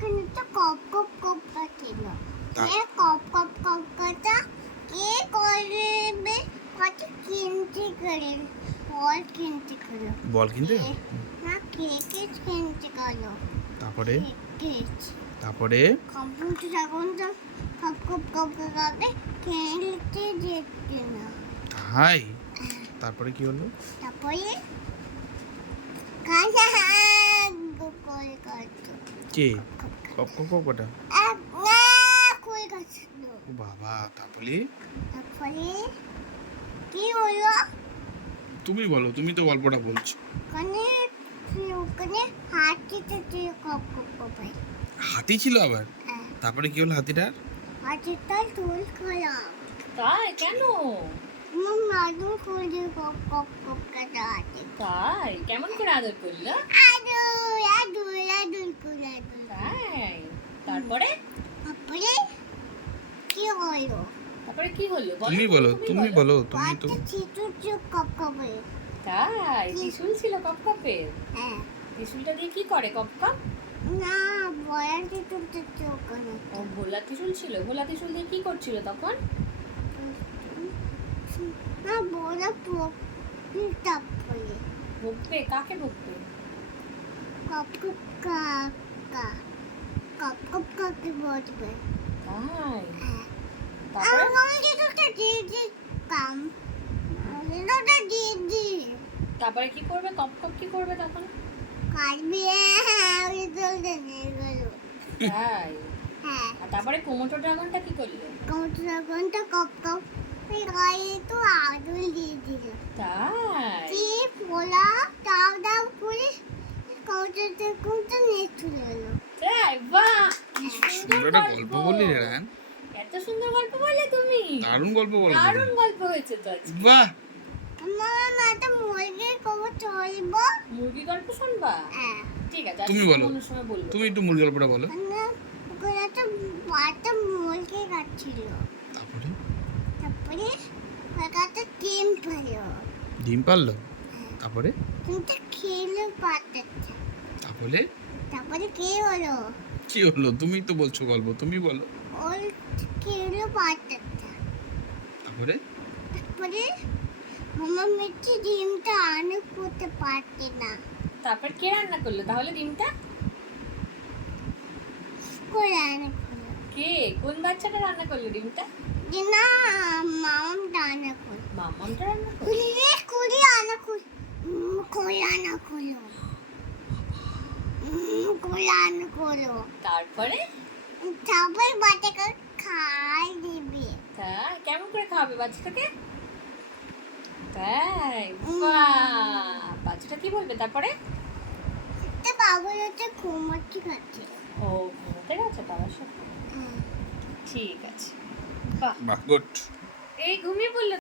কিন্তু কপ কপ কপ ছিল এ কপ কপ কপ কথা কে করবে কত কিনতে করে বল কিনতে না কে কিনতে গেলো তারপরে কম্পিউটার যখন তো কপ কপ কপ করে খেলতে যেতে না হাই তারপরে কি হলো তারপরে কাজা করে করতো কে কপ কপ কপ কটা না করে করছিল ও বাবা তারপরে কি হলো তুমি বলো তুমি তো গল্পটা বলছো ওখানে হাতিতে কপ কপ কপাই হাতি ছিল আবার তারপরে কি হলো হাতিটার হাতিটা চুল খারাপ তাই কেন? আমার মাদুর করে কপ কপ কপ কাটা হাতে তাই কেমন করে আদর করলো? আদুর আদুর আদুর করে আদুর তাই তারপরে কি হলো তারপরে কি হলো? তুমি বলো তুমি বলো তুমি তো চিটুর চুপ কপ কপে তাই ত্রিশূল ছিল কপকপের? হ্যাঁ ত্রিশূলটা দিয়ে কি করে কপকপ? না বয়ার চিটুর চুপ করে ও ভোলা ত্রিশূল ছিল। ভোলা ত্রিশূল দিয়ে কি করছিল তখন? না বড় টপ করে ভুগবে কাকে ভুগবে? কপ কপ কাকা কপ কপ কাকে বলবে তাই হ্যাঁ তারপরে আমি যেটা দিদি কাম যেটা দিদি তারপরে কি করবে? কপকপ কি করবে তখন? কাটবে আমি চলতে নিয়ে গেল তাই হ্যাঁ আর তারপরে কোমোটো ড্রাগনটা কি করলো? কৌশলটা কপ কপ গায়ে তো আদুল দিয়ে দিল তাই কি পোলা দাও দাও করে কৌশলটা নিয়ে চলে এলো তাই বাহ কি সুন্দর সুন্দর একটা গল্প বললি রে রায়ন এত সুন্দর গল্প বললে তুমি। দারুণ গল্প বললি দারুণ গল্প হয়েছে তো আজকে। বাহ আমার মাথা মুরগির কবর চলব মুরগি গল্প শুনবা? হ্যাঁ ঠিক আছে তুমি আজকে বলো। অন্য সময় বলবো। তুমি একটু মুরগি গল্পটা বলো ওখানে একটা বাচ্চা মুরগি কাটছিল তারপরে তারপরে ওখানে ডিম পেলো ডিম পারলো তারপরে কিন্তু খেলে পাঠাচ্ছে তারপরে কি হলো কি হলো তুমি তো বলছো গল্প তুমি বলো ওর খেলে পাঠাচ্ছে তারপরে তারপরে মামা মিষ্টি ডিমটা আনে করতে পারছে না তারপর কে রান্না করলো তাহলে ডিমটা? করে আনে করলো কে কোন বাচ্চাটা রান্না করলো ডিমটা? যে না মাম আনা করলো মামামটা রান্না করলো? কুড়ি আনা করে আনা করলো করে আনা করলো তারপরে তারপর বাচ্চাকে খাই দিবে তাই কেমন করে খাওয়াবে বাচ্চাটাকে? তাই বাহ বাচ্চাটা কি বলবে তারপরে? একটা বাবুর হচ্ছে ঘুমাচ্ছি খাচ্ছে ও ঘুমোতে গেছে বাবার সাথে? ঠিক আছে বাহ বাহ গুড এই ঘুমিয়ে পড়লো